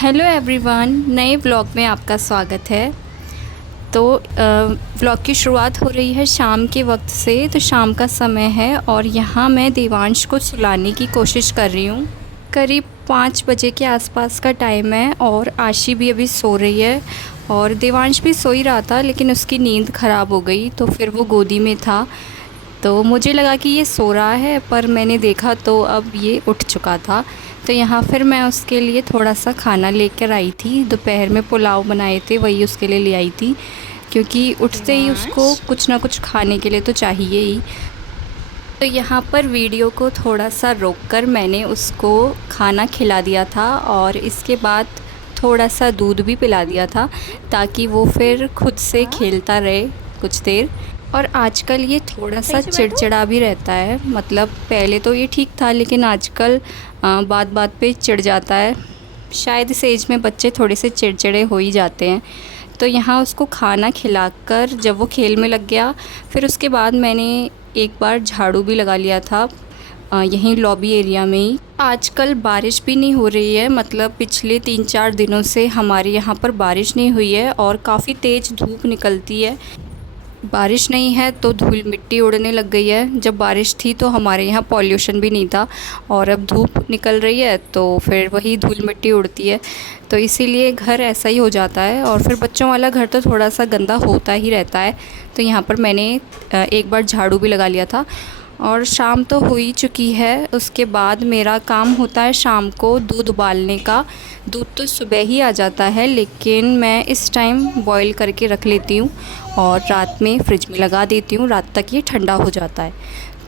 Hello everyone, नए vlog में आपका स्वागत है। तो व्लॉग की शुरुआत हो रही है शाम के वक्त से। तो शाम का समय है और यहाँ मैं देवांश को सुलाने की कोशिश कर रही हूँ। करीब 5 बजे के आसपास का टाइम है और आशी भी अभी सो रही है और देवांश भी सो ही रहा था, लेकिन उसकी नींद ख़राब हो गई तो फिर वो गोदी में था। तो मुझे लगा कि ये सो रहा है, पर मैंने देखा तो अब ये उठ चुका था। तो यहाँ फिर मैं उसके लिए थोड़ा सा खाना लेकर आई थी। दोपहर में पुलाव बनाए थे, वही उसके लिए ले आई थी, क्योंकि उठते ही उसको कुछ ना कुछ खाने के लिए तो चाहिए ही। तो यहाँ पर वीडियो को थोड़ा सा रोककर मैंने उसको खाना खिला दिया था और इसके बाद थोड़ा सा दूध भी पिला दिया था, ताकि वो फिर खुद से खेलता रहे कुछ देर। और आजकल ये थोड़ा सा चिड़चिड़ा भी रहता है। मतलब पहले तो ये ठीक था, लेकिन आजकल बात बात पे चिढ़ जाता है। शायद इस एज में बच्चे थोड़े से चिड़चिड़े हो ही जाते हैं। तो यहाँ उसको खाना खिलाकर जब वो खेल में लग गया, फिर उसके बाद मैंने एक बार झाड़ू भी लगा लिया था यहीं लॉबी एरिया में ही। आजकल बारिश भी नहीं हो रही है, मतलब पिछले 3-4 दिनों से हमारे यहाँ पर बारिश नहीं हुई है और काफ़ी तेज़ धूप निकलती है। बारिश नहीं है तो धूल मिट्टी उड़ने लग गई है। जब बारिश थी तो हमारे यहाँ पॉल्यूशन भी नहीं था, और अब धूप निकल रही है तो फिर वही धूल मिट्टी उड़ती है। तो इसीलिए घर ऐसा ही हो जाता है, और फिर बच्चों वाला घर तो थोड़ा सा गंदा होता ही रहता है। तो यहाँ पर मैंने एक बार झाड़ू भी लगा लिया था। और शाम तो हो ही चुकी है। उसके बाद मेरा काम होता है शाम को दूध उबालने का। दूध तो सुबह ही आ जाता है, लेकिन मैं इस टाइम बॉईल करके रख लेती हूँ और रात में फ्रिज में लगा देती हूँ। रात तक ये ठंडा हो जाता है।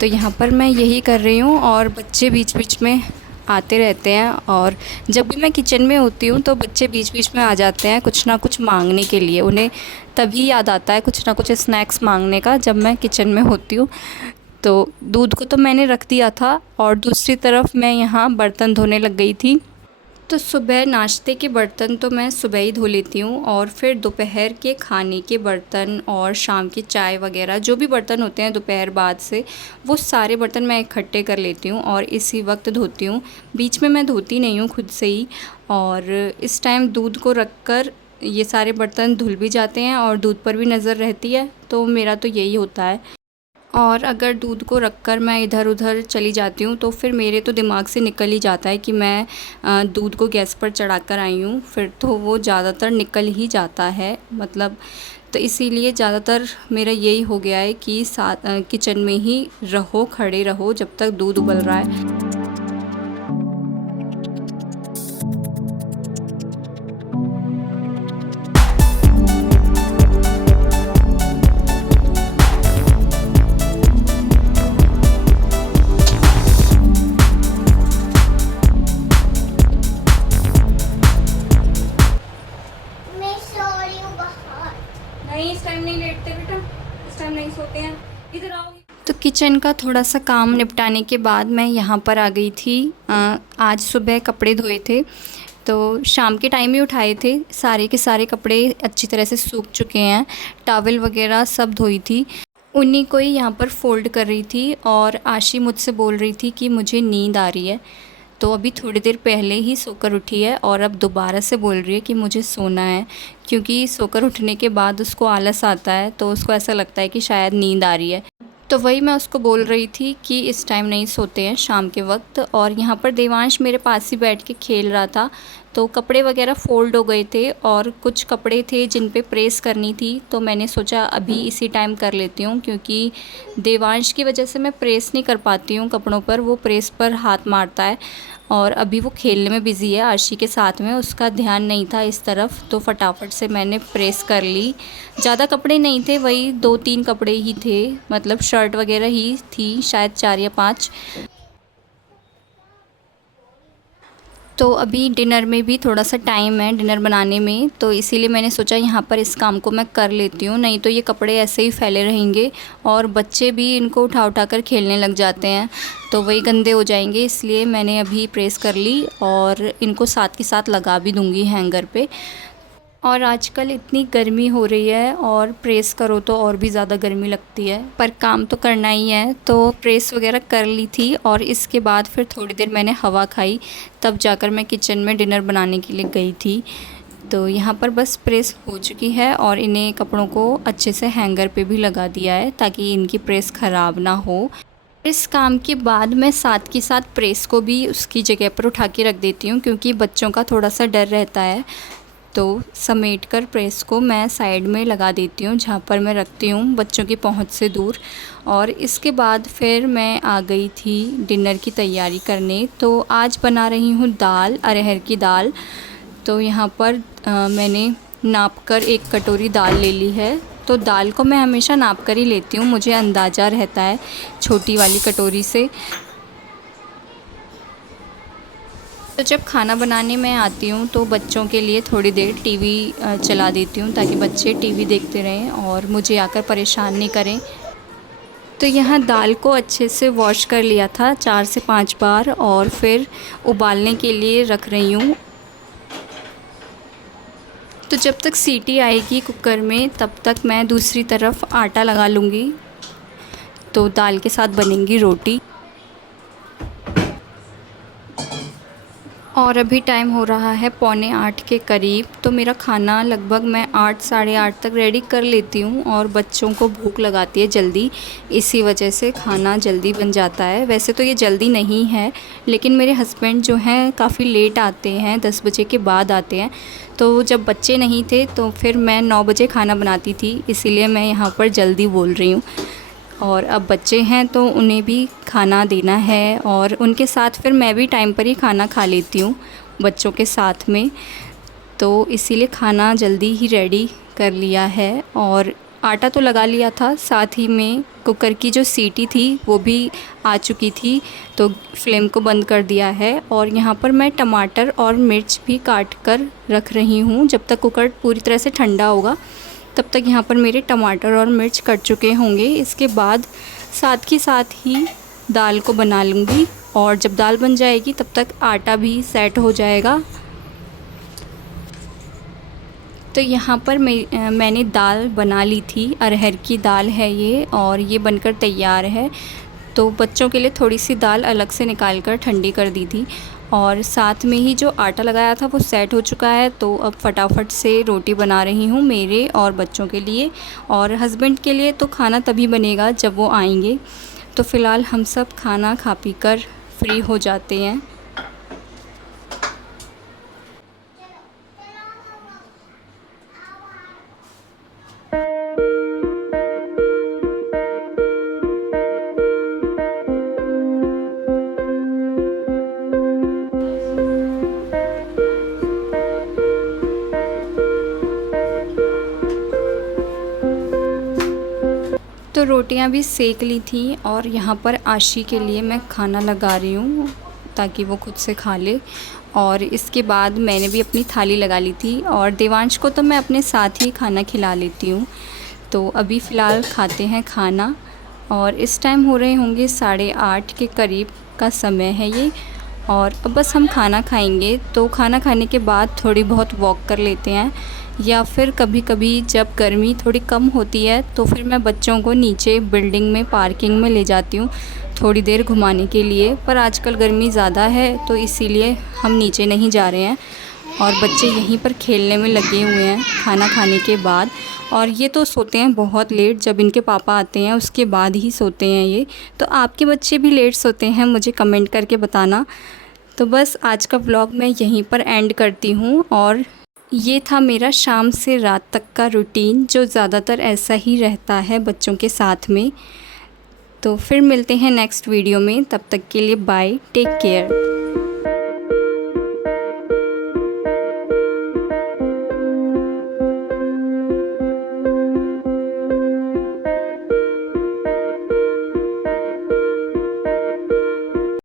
तो यहाँ पर मैं यही कर रही हूँ, और बच्चे बीच बीच में आते रहते हैं। और जब भी मैं किचन में होती हूँ तो बच्चे बीच बीच में आ जाते हैं कुछ ना कुछ मांगने के लिए। उन्हें तभी याद आता है कुछ ना कुछ स्नैक्स मांगने का, जब मैं किचन में होती हूँ। तो दूध को तो मैंने रख दिया था, और दूसरी तरफ मैं यहाँ बर्तन धोने लग गई थी। तो सुबह नाश्ते के बर्तन तो मैं सुबह ही धो लेती हूँ, और फिर दोपहर के खाने के बर्तन और शाम की चाय वगैरह जो भी बर्तन होते हैं दोपहर बाद से, वो सारे बर्तन मैं इकट्ठे कर लेती हूँ और इसी वक्त धोती हूँ। बीच में मैं धोती नहीं हूँ खुद से ही। और इस टाइम दूध को रख कर ये सारे बर्तन धुल भी जाते हैं और दूध पर भी नज़र रहती है। तो मेरा तो यही होता है। और अगर दूध को रखकर मैं इधर उधर चली जाती हूँ तो फिर मेरे तो दिमाग से निकल ही जाता है कि मैं दूध को गैस पर चढ़ाकर आई हूँ। फिर तो वो ज़्यादातर निकल ही जाता है, मतलब। तो इसीलिए ज़्यादातर मेरा यही हो गया है कि साथ किचन में ही रहो, खड़े रहो जब तक दूध उबल रहा है। मैं सो रही हूँ बाहर। नहीं, इस टाइम नहीं लेटते बेटा, इस टाइम नहीं सोते हैं। इधर आओ। तो किचन का थोड़ा सा काम निपटाने के बाद मैं यहाँ पर आ गई थी। आज सुबह कपड़े धोए थे, तो शाम के टाइम ही उठाए थे। सारे के सारे कपड़े अच्छी तरह से सूख चुके हैं। टॉवल वगैरह सब धोई थी, उन्हीं को ही यहाँ पर फ़ोल्ड कर रही थी। और आशी मुझसे बोल रही थी कि मुझे नींद आ रही है। तो अभी थोड़ी देर पहले ही सोकर उठी है और अब दोबारा से बोल रही है कि मुझे सोना है, क्योंकि सोकर उठने के बाद उसको आलस आता है, तो उसको ऐसा लगता है कि शायद नींद आ रही है। तो वही मैं उसको बोल रही थी कि इस टाइम नहीं सोते हैं शाम के वक्त। और यहाँ पर देवांश मेरे पास ही बैठ के खेल रहा था। तो कपड़े वगैरह फ़ोल्ड हो गए थे और कुछ कपड़े थे जिन पे प्रेस करनी थी, तो मैंने सोचा अभी इसी टाइम कर लेती हूँ, क्योंकि देवांश की वजह से मैं प्रेस नहीं कर पाती हूँ कपड़ों पर। वो प्रेस पर हाथ मारता है, और अभी वो खेलने में बिज़ी है आशी के साथ में, उसका ध्यान नहीं था इस तरफ। तो फटाफट से मैंने प्रेस कर ली। ज़्यादा कपड़े नहीं थे, वही 2-3 कपड़े ही थे, मतलब शर्ट वगैरह ही थी, शायद 4 या 5। तो अभी डिनर में भी थोड़ा सा टाइम है, डिनर बनाने में, तो इसीलिए मैंने सोचा यहाँ पर इस काम को मैं कर लेती हूँ। नहीं तो ये कपड़े ऐसे ही फैले रहेंगे और बच्चे भी इनको उठा उठा कर खेलने लग जाते हैं, तो वही गंदे हो जाएंगे। इसलिए मैंने अभी प्रेस कर ली और इनको साथ के साथ लगा भी दूँगी हैंगर पे। और आजकल इतनी गर्मी हो रही है और प्रेस करो तो और भी ज़्यादा गर्मी लगती है, पर काम तो करना ही है। तो प्रेस वगैरह कर ली थी और इसके बाद फिर थोड़ी देर मैंने हवा खाई, तब जाकर मैं किचन में डिनर बनाने के लिए गई थी। तो यहाँ पर बस प्रेस हो चुकी है और इन्हें कपड़ों को अच्छे से हैंगर पे भी लगा दिया है ताकि इनकी प्रेस ख़राब ना हो। इस काम के बाद मैं साथ के साथ प्रेस को भी उसकी जगह पर उठा के रख देती हूँ, क्योंकि बच्चों का थोड़ा सा डर रहता है। तो समेट कर प्रेस को मैं साइड में लगा देती हूँ, जहाँ पर मैं रखती हूँ बच्चों की पहुँच से दूर। और इसके बाद फिर मैं आ गई थी डिनर की तैयारी करने। तो आज बना रही हूँ दाल, अरहर की दाल। तो यहाँ पर मैंने नाप कर 1 कटोरी दाल ले ली है। तो दाल को मैं हमेशा नाप कर ही लेती हूँ, मुझे अंदाज़ा रहता है छोटी वाली कटोरी से। तो जब खाना बनाने में आती हूँ तो बच्चों के लिए थोड़ी देर टीवी चला देती हूँ, ताकि बच्चे टीवी देखते रहें और मुझे आकर परेशान नहीं करें। तो यहाँ दाल को अच्छे से वॉश कर लिया था 4 से 5 बार और फिर उबालने के लिए रख रही हूँ। तो जब तक सीटी आएगी कुकर में, तब तक मैं दूसरी तरफ आटा लगा लूँगी। तो दाल के साथ बनेंगी रोटी। और अभी टाइम हो रहा है 7:45 के करीब। तो मेरा खाना लगभग मैं 8 साढ़े 8 तक रेडी कर लेती हूँ और बच्चों को भूख लगाती है जल्दी, इसी वजह से खाना जल्दी बन जाता है। वैसे तो ये जल्दी नहीं है, लेकिन मेरे हस्बैंड जो हैं काफ़ी लेट आते हैं, 10 बजे के बाद आते हैं। तो जब बच्चे नहीं थे तो फिर मैं 9 बजे खाना बनाती थी, इसीलिए मैं यहाँ पर जल्दी बोल रही हूँ। और अब बच्चे हैं तो उन्हें भी खाना देना है और उनके साथ फिर मैं भी टाइम पर ही खाना खा लेती हूँ बच्चों के साथ में। तो इसीलिए खाना जल्दी ही रेडी कर लिया है और आटा तो लगा लिया था, साथ ही में कुकर की जो सीटी थी वो भी आ चुकी थी। तो फ्लेम को बंद कर दिया है और यहाँ पर मैं टमाटर और मिर्च भी काट कर रख रही हूँ। जब तक कुकर पूरी तरह से ठंडा होगा तब तक यहाँ पर मेरे टमाटर और मिर्च कट चुके होंगे। इसके बाद साथ ही दाल को बना लूँगी और जब दाल बन जाएगी तब तक आटा भी सेट हो जाएगा। तो यहाँ पर मैंने दाल बना ली थी, अरहर की दाल है ये और ये बनकर तैयार है। तो बच्चों के लिए थोड़ी सी दाल अलग से निकाल कर ठंडी कर दी थी और साथ में ही जो आटा लगाया था वो सेट हो चुका है। तो अब फटाफट से रोटी बना रही हूँ मेरे और बच्चों के लिए, और हस्बैंड के लिए तो खाना तभी बनेगा जब वो आएंगे। तो फ़िलहाल हम सब खाना खा पी कर फ्री हो जाते हैं। तो रोटियां भी सेक ली थी और यहाँ पर आशी के लिए मैं खाना लगा रही हूँ ताकि वो खुद से खा ले। और इसके बाद मैंने भी अपनी थाली लगा ली थी और देवांश को तो मैं अपने साथ ही खाना खिला लेती हूँ। तो अभी फ़िलहाल खाते हैं खाना और इस टाइम हो रहे होंगे 8:30 के करीब का समय है ये। और अब बस हम खाना खाएंगे। तो खाना खाने के बाद थोड़ी बहुत वॉक कर लेते हैं, या फिर कभी कभी जब गर्मी थोड़ी कम होती है तो फिर मैं बच्चों को नीचे बिल्डिंग में पार्किंग में ले जाती हूँ थोड़ी देर घुमाने के लिए। पर आजकल गर्मी ज़्यादा है तो इसीलिए हम नीचे नहीं जा रहे हैं और बच्चे यहीं पर खेलने में लगे हुए हैं खाना खाने के बाद। और ये तो सोते हैं बहुत लेट, जब इनके पापा आते हैं उसके बाद ही सोते हैं ये। तो आपके बच्चे भी लेट सोते हैं, मुझे कमेंट करके बताना। तो बस आज का व्लॉग मैं यहीं पर एंड करती हूँ और ये था मेरा शाम से रात तक का रूटीन, जो ज़्यादातर ऐसा ही रहता है बच्चों के साथ में। तो फिर मिलते हैं नेक्स्ट वीडियो में, तब तक के लिए बाय, टेक केयर।